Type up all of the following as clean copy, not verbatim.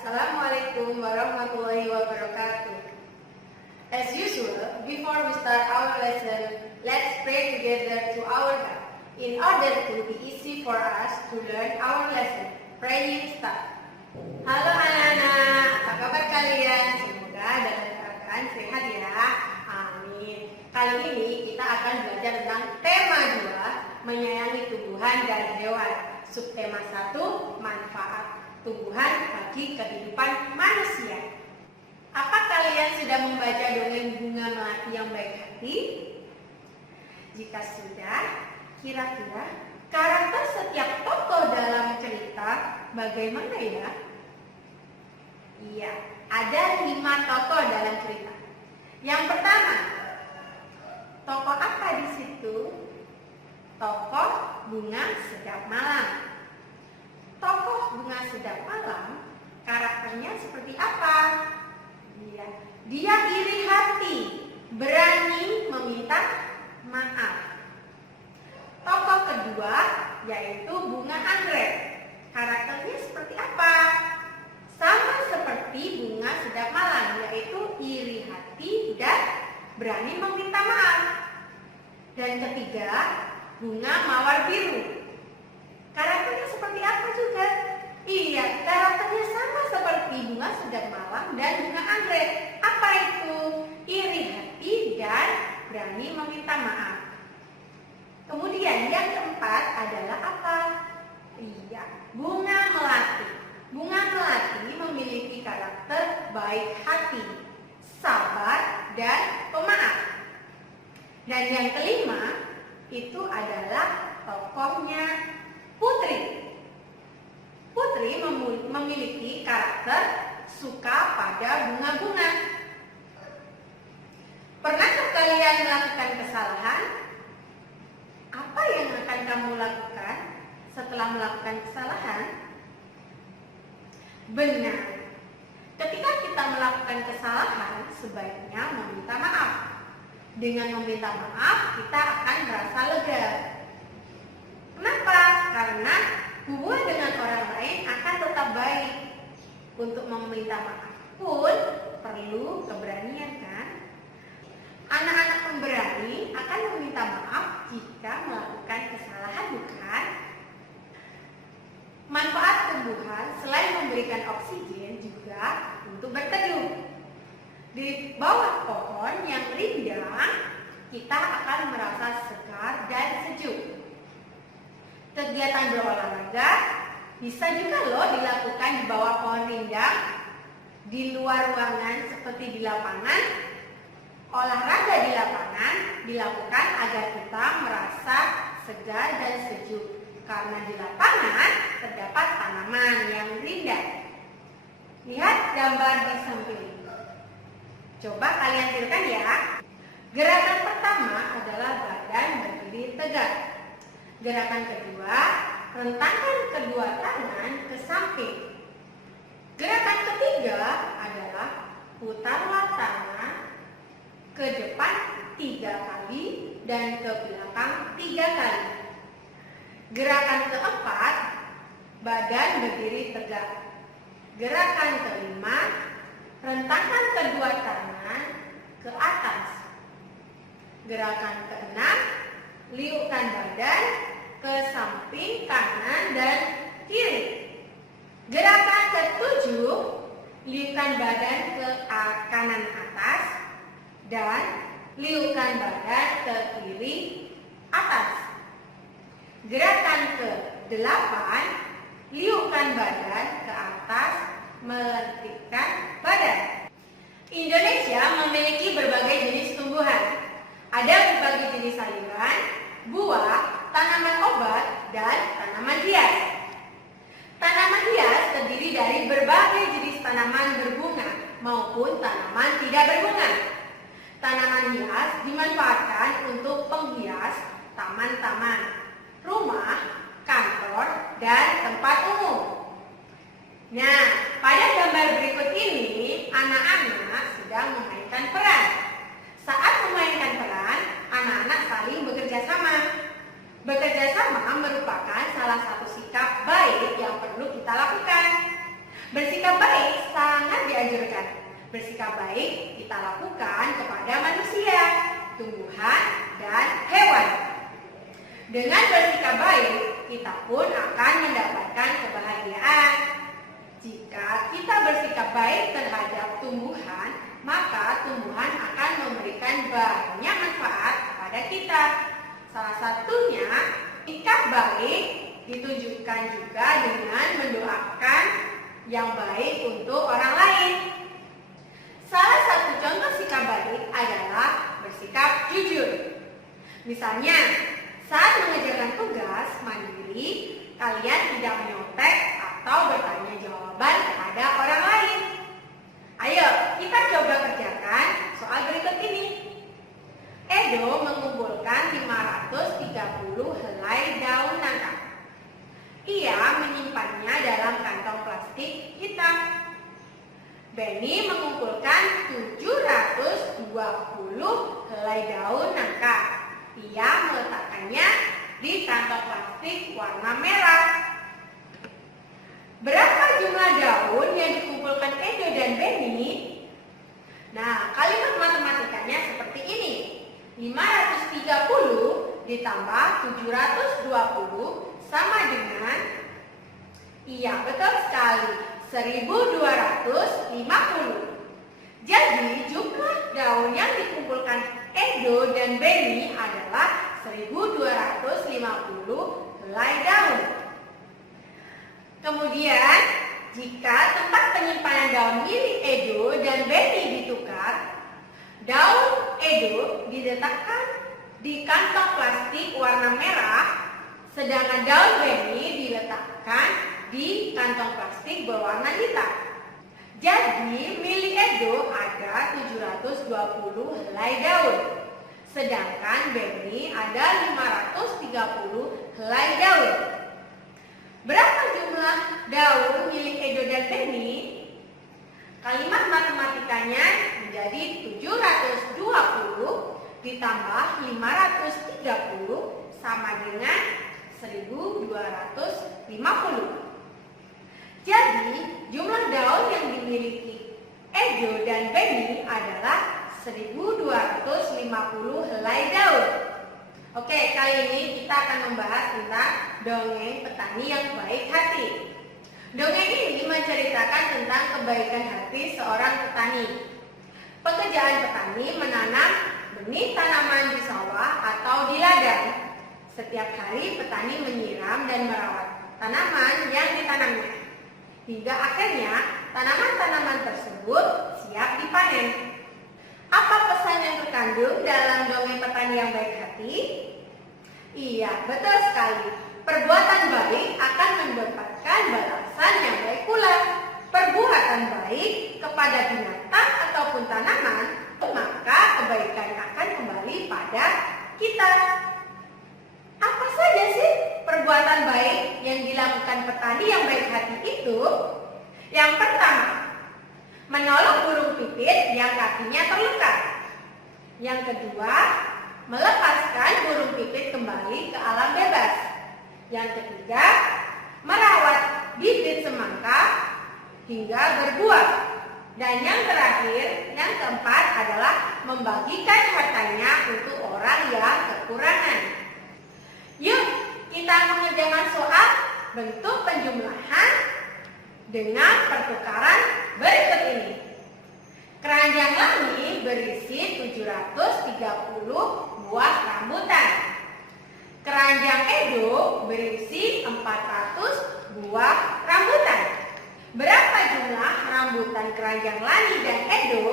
Assalamualaikum warahmatullahi wabarakatuh. As usual, before we start our lesson, let's pray together to our God in order to be easy for us to learn our lesson. Praying start. Halo anak-anak, apa kabar kalian? Semoga dalam keadaan sehat ya. Amin. Kali ini kita akan belajar tentang tema 2, menyayangi tumbuhan dan hewan. Subtema 1, manfaat tumbuhan bagi kehidupan manusia. Apa kalian sudah membaca dongeng Bunga Melati yang Baik Hati? Jika sudah, kira-kira karakter setiap tokoh dalam cerita bagaimana ya? Iya, ada 5 tokoh dalam cerita. Yang pertama, tokoh apa di situ? Tokoh Bunga Sedap Malam. Tokoh Bunga Sedap Malam, karakternya seperti apa? Dia iri hati, berani meminta maaf. Tokoh kedua yaitu Bunga Anggrek. Karakternya seperti apa? Sama seperti Bunga Sedap Malam, yaitu iri hati dan berani meminta maaf. Dan ketiga, Bunga Mawar Biru. Karakternya seperti apa juga? Iya, karakternya sama seperti Bunga Sedap Malam dan Bunga Anggrek. Apa itu? Iri hati dan berani meminta maaf. Kemudian yang keempat adalah apa? Iya, Bunga Melati. Bunga Melati memiliki karakter baik hati, sabar, dan pemaaf. Dan yang kelima itu adalah tokohnya Putri. Putri memiliki karakter suka pada bunga-bunga. Pernahkah kalian melakukan kesalahan? Apa yang akan kamu lakukan setelah melakukan kesalahan? Benar. Ketika kita melakukan kesalahan, sebaiknya meminta maaf. Dengan meminta maaf, kita akan merasa lega. Kenapa? Karena hubungan dengan orang lain akan tetap baik. Untuk meminta maaf pun perlu keberanian, kan? Anak-anak pemberani akan meminta maaf jika melakukan kesalahan, bukan? Manfaat tumbuhan selain memberikan oksigen juga untuk berteduh. Di bawah pohon yang rindang, kita akan merasa segar dan sejuk. Kegiatan berolahraga bisa juga loh dilakukan di bawah pohon rindang. Di luar ruangan seperti di lapangan, olahraga di lapangan dilakukan agar kita merasa segar dan sejuk. Karena di lapangan terdapat tanaman yang rindang. Lihat gambar di samping. Coba kalian tirukan ya. Gerakan pertama adalah badan berdiri tegak. Gerakan kedua, rentangkan kedua tangan ke samping. Gerakan ketiga adalah putarlah tangan ke depan 3 kali dan ke belakang 3 kali. Gerakan keempat, badan berdiri tegak. Gerakan kelima, rentangkan kedua tangan ke atas. Gerakan keenam, liukkan badan ke samping kanan dan kiri. Gerakan ketujuh, liukkan badan ke kanan atas dan liukkan badan ke kiri atas. Gerakan ke-8, liukkan badan ke atas, melentikkan badan. Indonesia memiliki berbagai jenis tumbuhan. Ada berbagai jenis sayuran, buah, tanaman obat, dan tanaman hias. Tanaman hias terdiri dari berbagai jenis tanaman berbunga maupun tanaman tidak berbunga. Tanaman hias dimanfaatkan untuk penghias taman-taman, rumah, kantor, dan tempat umum. Nah, pada gambar berikut ini, anak-anak sedang memainkan peran. Saat memainkan peran, anak-anak saling bekerja sama. Bekerja sama merupakan salah satu sikap baik yang perlu kita lakukan. Bersikap baik dianjurkan. Bersikap baik kita lakukan kepada manusia, tumbuhan, dan hewan. Dengan bersikap baik, kita pun akan mendapatkan kebahagiaan. Jika kita bersikap baik terhadap tumbuhan, maka tumbuhan akan memberikan banyak manfaat pada kita. Salah satunya, sikap baik ditunjukkan juga dengan mendoakan yang baik untuk orang lain. Salah satu contoh sikap baik adalah bersikap jujur. Misalnya, saat mengerjakan tugas mandiri, kalian tidak menyontek atau bertanya jawaban kepada orang lain. Ayo, kita coba kerjakan soal berikut ini. Edo mengumpulkan 530 helai daun nangka. Ia menyimpannya dalam kantong plastik hitam. Benny mengumpulkan 720 helai daun nangka. Ia meletakkannya di kantong plastik warna merah. Berapa jumlah daun yang dikumpulkan Edo dan Benny? Nah, kalimat matematikanya seperti ini. 530 ditambah 720 sama dengan, iya betul sekali, 1250. Jadi jumlah daun yang dikumpulkan Edo dan Benny adalah 1250 helai daun. Kemudian, jika tempat penyimpanan daun milik Edo dan Benny ditukar, daun Edo diletakkan di kantong plastik warna merah, sedangkan daun Benny diletakkan di kantong plastik berwarna hitam. Jadi, milik Edo ada 720 helai daun, sedangkan Benny ada 530 helai daun. Berapa jumlah daun milik Edo dan Benny? Kalimat matematikanya menjadi 720 ditambah 530 sama dengan 1250. Jadi, jumlah daun yang dimiliki Edo dan Benny adalah 1250 helai daun. Oke, kali ini kita akan membahas tentang dongeng petani yang baik hati. Dongeng ini menceritakan tentang kebaikan hati seorang petani. Pekerjaan petani menanam benih tanaman di sawah atau di ladang. Setiap hari petani menyiram dan merawat tanaman yang ditanamnya. Hingga akhirnya tanaman-tanaman tersebut siap dipanen. Apa pesan yang terkandung dalam dongeng petani yang baik hati? Iya, betul sekali. Perbuatan baik akan mendapatkan balasan yang baik pula. Perbuatan baik kepada binatang ataupun tanaman, maka kebaikan akan kembali pada kita. Apa saja sih perbuatan baik yang dilakukan petani yang baik hati itu? Yang pertama, menolong burung pipit yang kakinya terluka. Yang kedua, melepaskan burung pipit kembali ke alam bebas. Yang ketiga, merawat bibit semangka hingga berbuah. Dan yang terakhir, yang keempat adalah membagikan hartanya untuk orang yang kekurangan. Yuk, kita mengerjakan soal bentuk penjumlahan dengan pertukaran berikut ini. Keranjang Lani berisi 730 buah rambutan. Keranjang Edo berisi 400 buah rambutan. Berapa jumlah rambutan keranjang Lani dan Edo?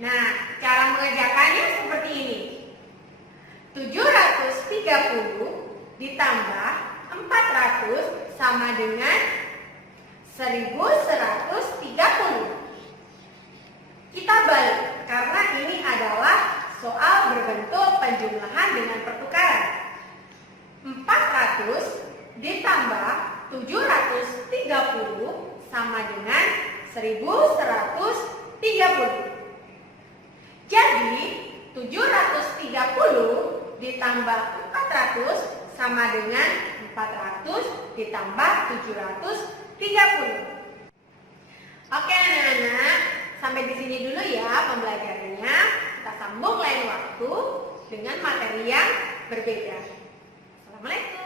Nah, cara mengerjakannya seperti ini. 730 ditambah 400 sama dengan 1130. Kita balik karena ini adalah soal berbentuk penjumlahan dengan pertukaran. 400 ditambah 730 sama dengan 1130. Jadi 730 ditambah 400 sama dengan 400 ditambah 730. Oke, sampai di sini dulu ya pembelajarannya. Kita sambung lain waktu dengan materi yang berbeda. Assalamualaikum.